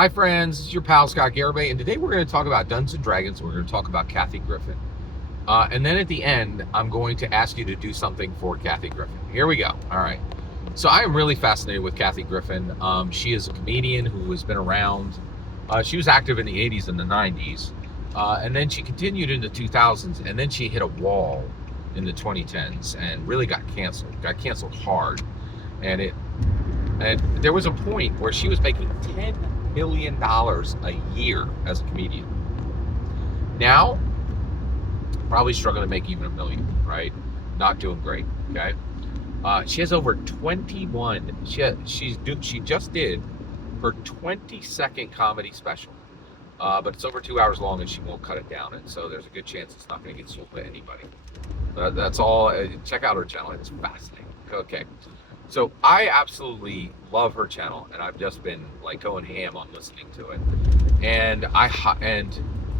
Hi friends, it's your pal Scott Garibay, and today we're going to talk about Dungeons and Dragons. We're going to talk about Kathy Griffin. And then at the end, I'm going to ask you to do something for Kathy Griffin. Here we go. All right. So I am really fascinated with Kathy Griffin. She is a comedian who has been around. She was active in the 80s and the 90s. And then she continued in the 2000s, and then she hit a wall in the 2010s and really got canceled hard. And there was a point where she was making $10 million a year as a comedian. Now, probably struggling to make even $1 million, right? Not doing great, okay? She has over 21. She just did her 22nd comedy special, but it's over 2 hours long and she won't cut it down, and so there's a good chance it's not going to get sold to anybody. That's all. Check out her channel; it's fascinating. Okay. So I absolutely love her channel, and I've just been like going ham on listening to it. And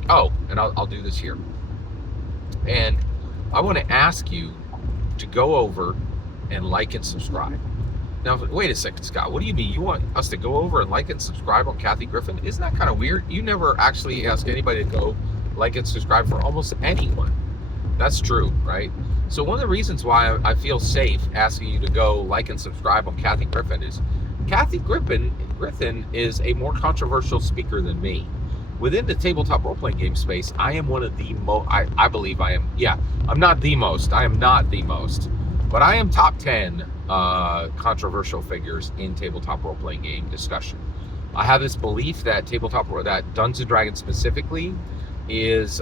I'll do this here. And I want to ask you to go over and like and subscribe. Now, wait a second, Scott. What do you mean? You want us to go over and like and subscribe on Kathy Griffin? Isn't that kind of weird? You never actually ask anybody to go like and subscribe for almost anyone. That's true, right? So one of the reasons why I feel safe asking you to go like and subscribe on Kathy Griffin is Kathy Griffin is a more controversial speaker than me. Within the tabletop role-playing game space, I am one of the most, I believe I am, I'm not the most, but I am top 10 controversial figures in tabletop role-playing game discussion. I have this belief that Dungeons & Dragons specifically is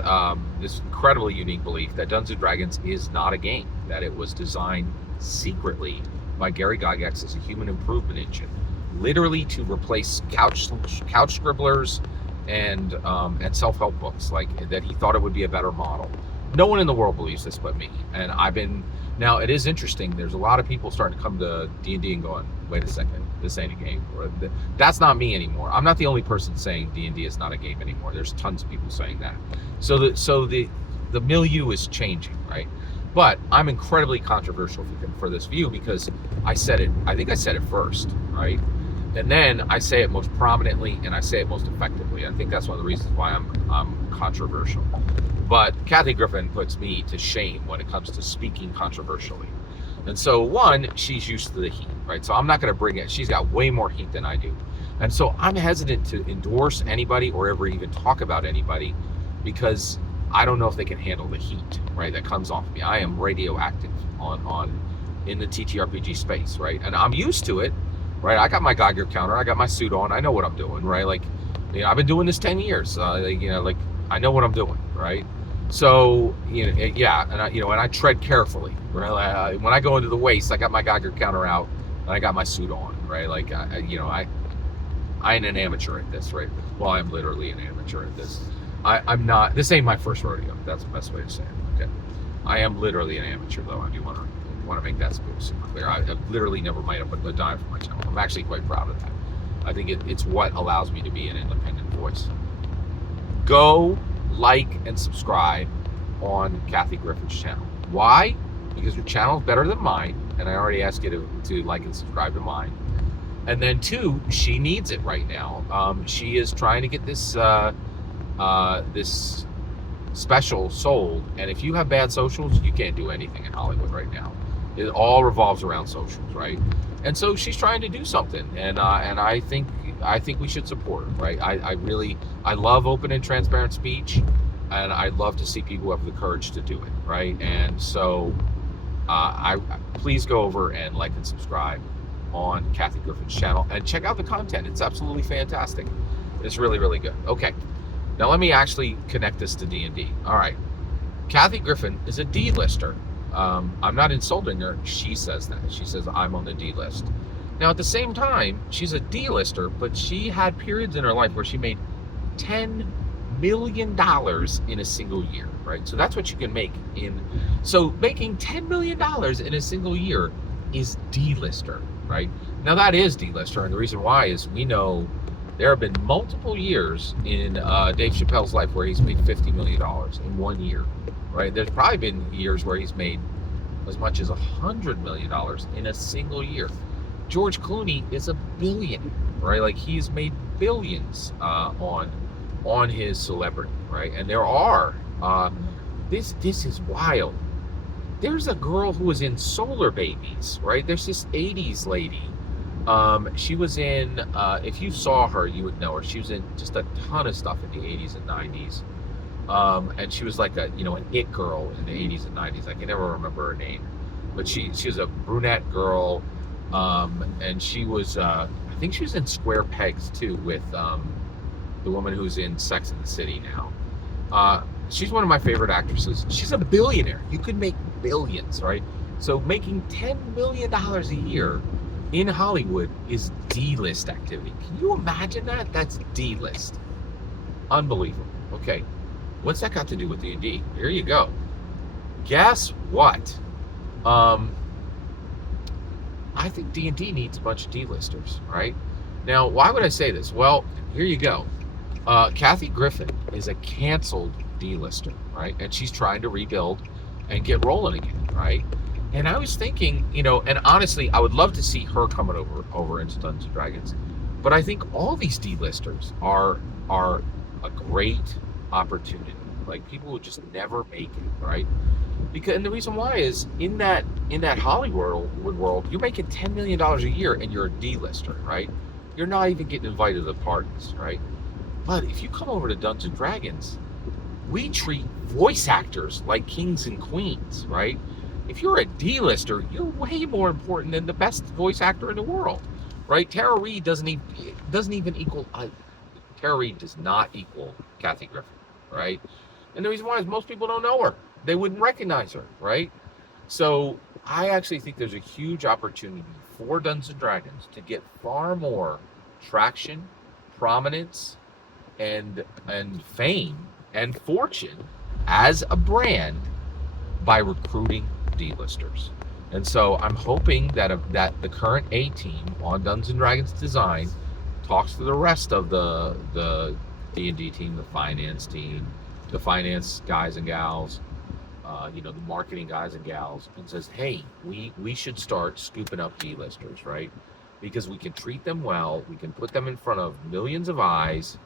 this incredibly unique belief that Dungeons & Dragons is not a game, that it was designed secretly by Gary Gygax as a human improvement engine, literally to replace couch scribblers and self-help books, like that. He thought it would be a better model. No one in the world believes this but me, and now it is interesting, there's a lot of people starting to come to D&D and going, wait a second, this ain't a game. That's not me anymore. I'm not the only person saying D&D is not a game anymore. There's tons of people saying that. So the milieu is changing, right? But I'm incredibly controversial for this view because I think I said it first, right? And then I say it most prominently and I say it most effectively. I think that's one of the reasons why I'm controversial. But Kathy Griffin puts me to shame when it comes to speaking controversially. And so, one, she's used to the heat, right? So I'm not going to bring it. She's got way more heat than I do. And so I'm hesitant to endorse anybody or ever even talk about anybody because I don't know if they can handle the heat, right, that comes off me. I am radioactive in the TTRPG space, right? And I'm used to it, right? I got my Geiger counter. I got my suit on. I know what I'm doing, right? Like, I've been doing this 10 years. I know what I'm doing, right? So, and I tread carefully, right? When I go into the waist, I got my Geiger counter out and I got my suit on, right? Like, I ain't an amateur at this, right? Well, I'm literally an amateur at this. I'm not, this ain't my first rodeo. That's the best way to say it, okay? I am literally an amateur, though. I do want to make that super clear. I've literally never made up a dime for my channel. I'm actually quite proud of that. I think it's what allows me to be an independent voice. Go like and subscribe on Kathy Griffin's channel. Why? Because her channel is better than mine, and I already asked you to like and subscribe to mine. And then two, she needs it right now. She is trying to get this this special sold, and if you have bad socials, you can't do anything in Hollywood right now. It all revolves around socials, right? And so she's trying to do something, and I think we should support her, right? I love open and transparent speech, and I love to see people who have the courage to do it, right? And so please go over and like and subscribe on Kathy Griffin's channel and check out the content. It's absolutely fantastic. It's really, really good. Okay, now let me actually connect this to D&D. All right, Kathy Griffin is a D-lister. I'm not insulting her. She says that. She says I'm on the D list. Now, at the same time, she's a D-lister, but she had periods in her life where she made $10 million in a single year, right? So that's what you can make so making $10 million in a single year is D-lister, right? Now, that is D-lister, and the reason why is we know there have been multiple years in Dave Chappelle's life where he's made $50 million in 1 year, right? There's probably been years where he's made as much as $100 million in a single year. George Clooney is a billionaire, right? Like he's made billions on his celebrity, right? And there are this is wild. There's a girl who was in Solar Babies, right? There's this 80s lady. She was in, if you saw her, you would know her. She was in just a ton of stuff in the 80s and 90s. And she was like a, an it girl in the 80s and 90s. I can never remember her name, but she was a brunette girl. And she was, I think she was in Square Pegs too with the woman who's in Sex and the City now. She's one of my favorite actresses. She's a billionaire. You could make billions, right? So making $10 million a year in Hollywood is D-list activity. Can you imagine that? That's D-list. Unbelievable. Okay, what's that got to do with D&D? Here you go. Guess what? I think D&D needs a bunch of D-listers, right? Now, why would I say this? Well, here you go. Kathy Griffin is a canceled D-lister, right? And she's trying to rebuild and get rolling again, right? And I was thinking, and honestly, I would love to see her coming over into Dungeons and Dragons. But I think all these D-listers are a great opportunity. Like people who just never make it, right? And the reason why is in that Hollywood world, you're making $10 million a year and you're a D-lister, right? You're not even getting invited to the parties, right? But if you come over to Dungeons and Dragons, we treat voice actors like kings and queens, right? If you're a D-lister, you're way more important than the best voice actor in the world, right? Tara Reid does not equal Kathy Griffin, right? And the reason why is most people don't know her. They wouldn't recognize her, right? So I actually think there's a huge opportunity for Dungeons and Dragons to get far more traction, prominence, and fame and fortune as a brand by recruiting D-listers. And so I'm hoping that the current A team on Dungeons and Dragons design talks to the rest of the D&D team, the finance team, the finance guys and gals, the marketing guys and gals, and says, hey, we should start scooping up D-listers, right? Because we can treat them well, we can put them in front of millions of eyes,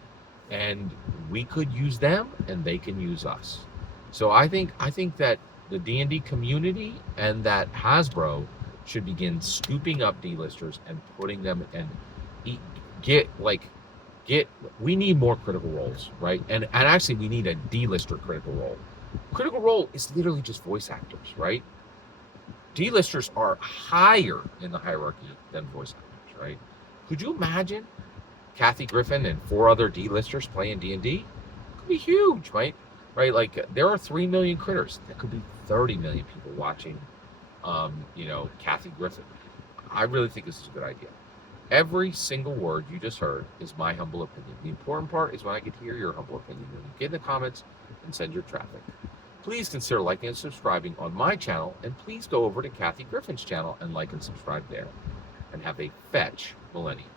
and we could use them and they can use us. So I think that the D&D community and that Hasbro should begin scooping up D-listers and putting them and we need more critical roles, right? And actually we need a D-lister critical role. Critical role is literally just voice actors, right? D-listers are higher in the hierarchy than voice actors, right? Could you imagine Kathy Griffin and 4 other D-listers playing D&D? It could be huge, right? Right? Like there are 3 million critters. There could be 30 million people watching, Kathy Griffin. I really think this is a good idea. Every single word you just heard is my humble opinion. The important part is when I get to hear your humble opinion. When you get in the comments and send your traffic. Please consider liking and subscribing on my channel, and please go over to Kathy Griffin's channel and like and subscribe there. And have a fetch millennium.